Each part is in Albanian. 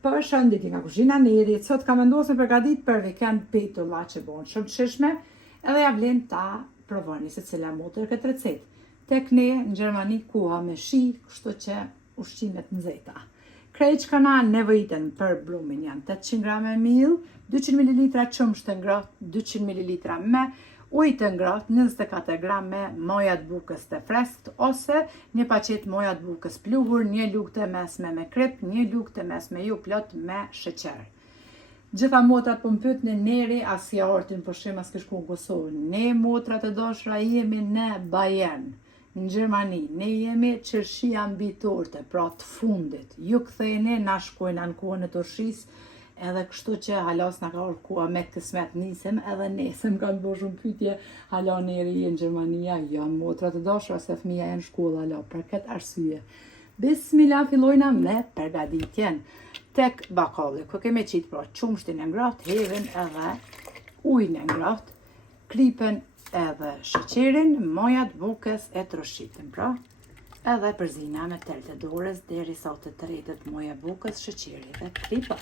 Përshëndetje nga kuzhina Neri. Sot kam vendosur me përgatit për vikend petolla që bëhen shumë të shishme, edhe ja vlen ta provoni secila motër këtë recetë. Tek ne në Gjermani kuha me shi, kështu që ushqimet nxehta. Krejt që kanë nevojiten për brumin janë 800 g miell, 200 ml qumësht të ngrohtë, 200 ml me ujë të ngrohtë, 24 g me moja të bukës të freskët, ose një paqet moja të bukës pluhur, një lugë të mesme me krip, një lugë të mesme ju plot me sheqer. Gjitha motrat po më pyetni Neri, as ja ortin pushim as ke shku në Kosovë. Ne motrat e dashura jemi në Bayern, në Gjermani. Ne jemi qershia mbi torte, pra të fundit. Ju ktheheni, na shkojna në kohën e torshisë. Edhe kështu që halas na ka orkua me kësmet nisem, edhe nesëm kanë bërë shumë pyetje, hala Neri në Gjermania, jo motrat e dashura se fëmia janë në shkollë, hala, për këtë arsye. Bismillah, fillojna me përgatitjen. Tek bakalli, ku kemi qitë pra qumshtin e ngrohtë, hedhim edhe ujin e ngrohtë, kripen edhe sheqerin, moja të bukës e troshitim pra, edhe përzina me tel të dorës derisa të tërhetet moja e bukës, sheqeri dhe kripa.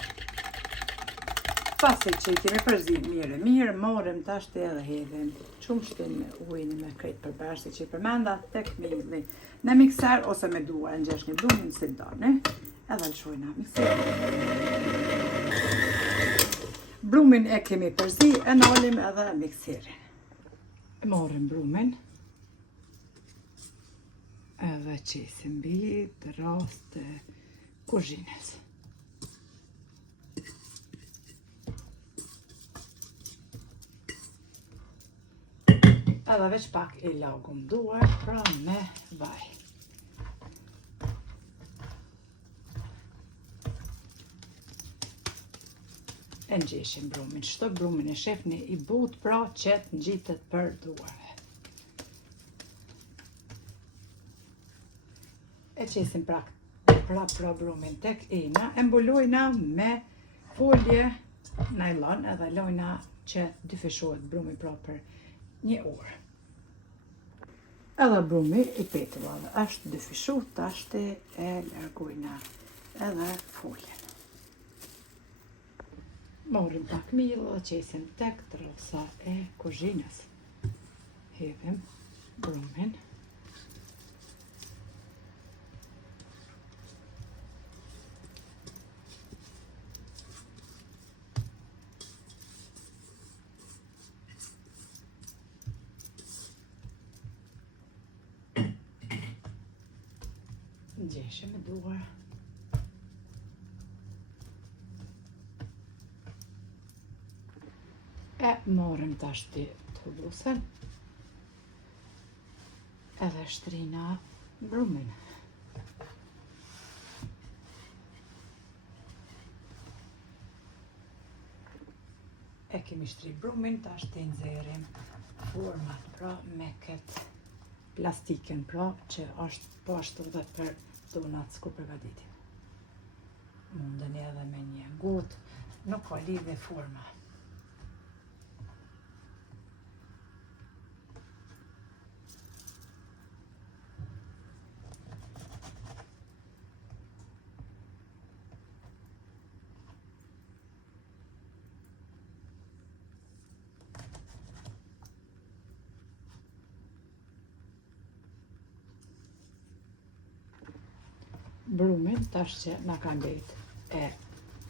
Pasi që i kemi përzim mirë, morëm tashti edhe hedhim qumshtin me ujin me krejt përbërë, që i përmenda tek mielli në mikser ose me duar në gjeshni brumin si doni, edhe lëshojna mikser. Brumin e kemi përzi, e nalim edhe mikserin. Morëm brumin, edhe qesim mbi të rast të kuzhinës. Edhe veç pak i lagum duar, pra me vaj. E ngjeshim brumin, çdo brumin e shefni i butë, pra që të ngjitet për duarve. E qesim pra brumin tek ina, e mbulojna me folje nylon, edhe lojna që dyfishohet brumi pra për 1 orë. Edhe brumi i petullave është dyfishu, tashti e largojna edhe foljen. Morëm pak miell dhe qesim tek trosa e kuzhinës. Hedhim brumin. Ngjeshim me duar. E morëm tashti tullusen, edhe shtrina brumin. E kemi shtri brumin, tashti nxjerrim format pra me këtë plastiken pra që është po ashtu dhe për donat s'ku përgatitim. Mundeni edhe me një gotë, nuk ka lidhje forma. Brumin, tash që na ka mbet e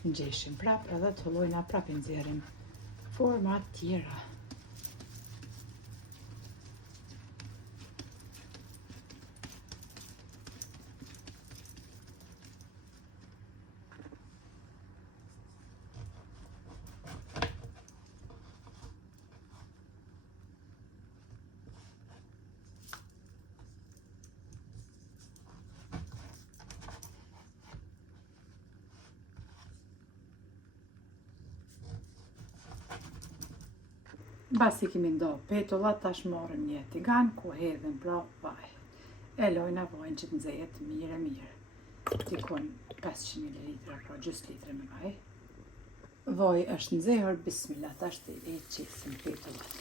ngjeshim prap, edhe të hollojna prap i nxjerrim forma tjera. Basi kemi ndo petullat, tash morëm një tigan ku hedhim pra vaj. E lojna vajin që të nxehet mirë. Tikon 500 ml, pra gjys litre me vaj. Vaj është nxehur, bismillah, tash të i qesim petullat.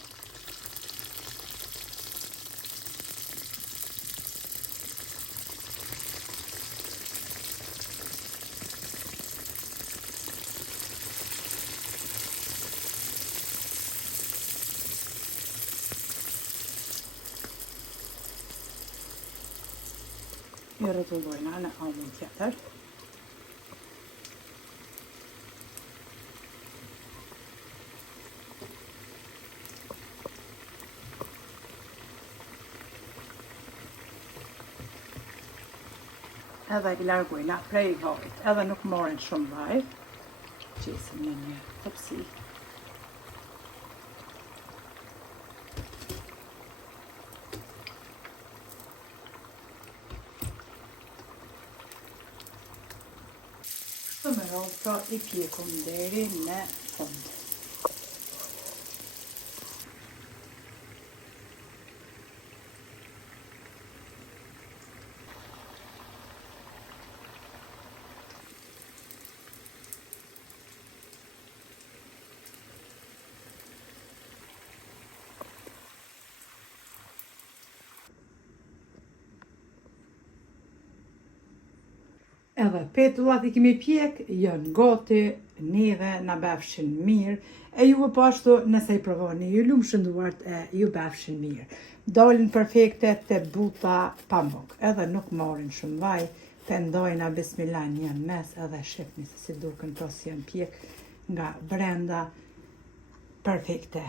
I rrotullojna në anën tjetër. Edhe i largojna prej vajit, edhe nuk marrin shumë vaj. Qesim në një topsi. Kështu me radhë pra i pjekum deri në fund. Edhe petullat I kemi pjek, janë gati, neve na befshin mirë, e juve po ashtu nëse I provoni, ju lumë shënduart e ju befshin mirë. Dalin perfekte të buta pamuk, edhe nuk marrin shumë vaj, pendojna bismillah një mes edhe shifni se si duken to si janë pjek nga brenda perfekte.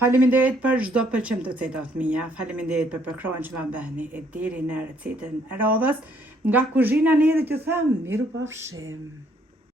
Faleminderit për çdo pëlqim të recetat mia, faleminderit për përkrahjen që ma bëni e deri në recetën e radhës. Nga kuzhina Nerit ju them, miru pafshim.